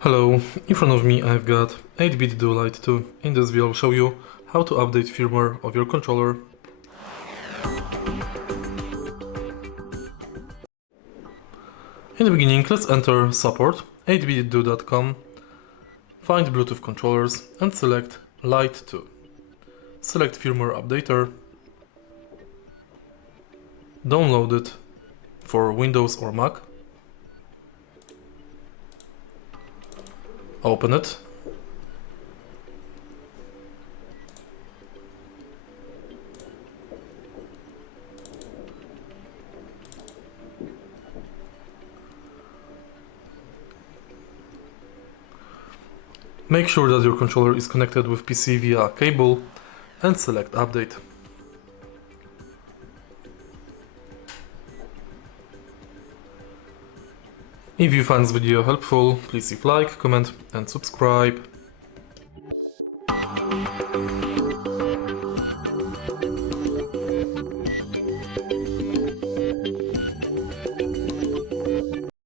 Hello, in front of me I've got 8BitDo Lite 2. In this video I'll show you how to update firmware of your controller. In the beginning, let's enter support 8bitdo.com, find Bluetooth controllers and select Lite 2. Select firmware updater, download it for Windows or Mac, open it, make sure that your controller is connected with PC via cable and select update. If you find this video helpful, please leave like, comment and subscribe.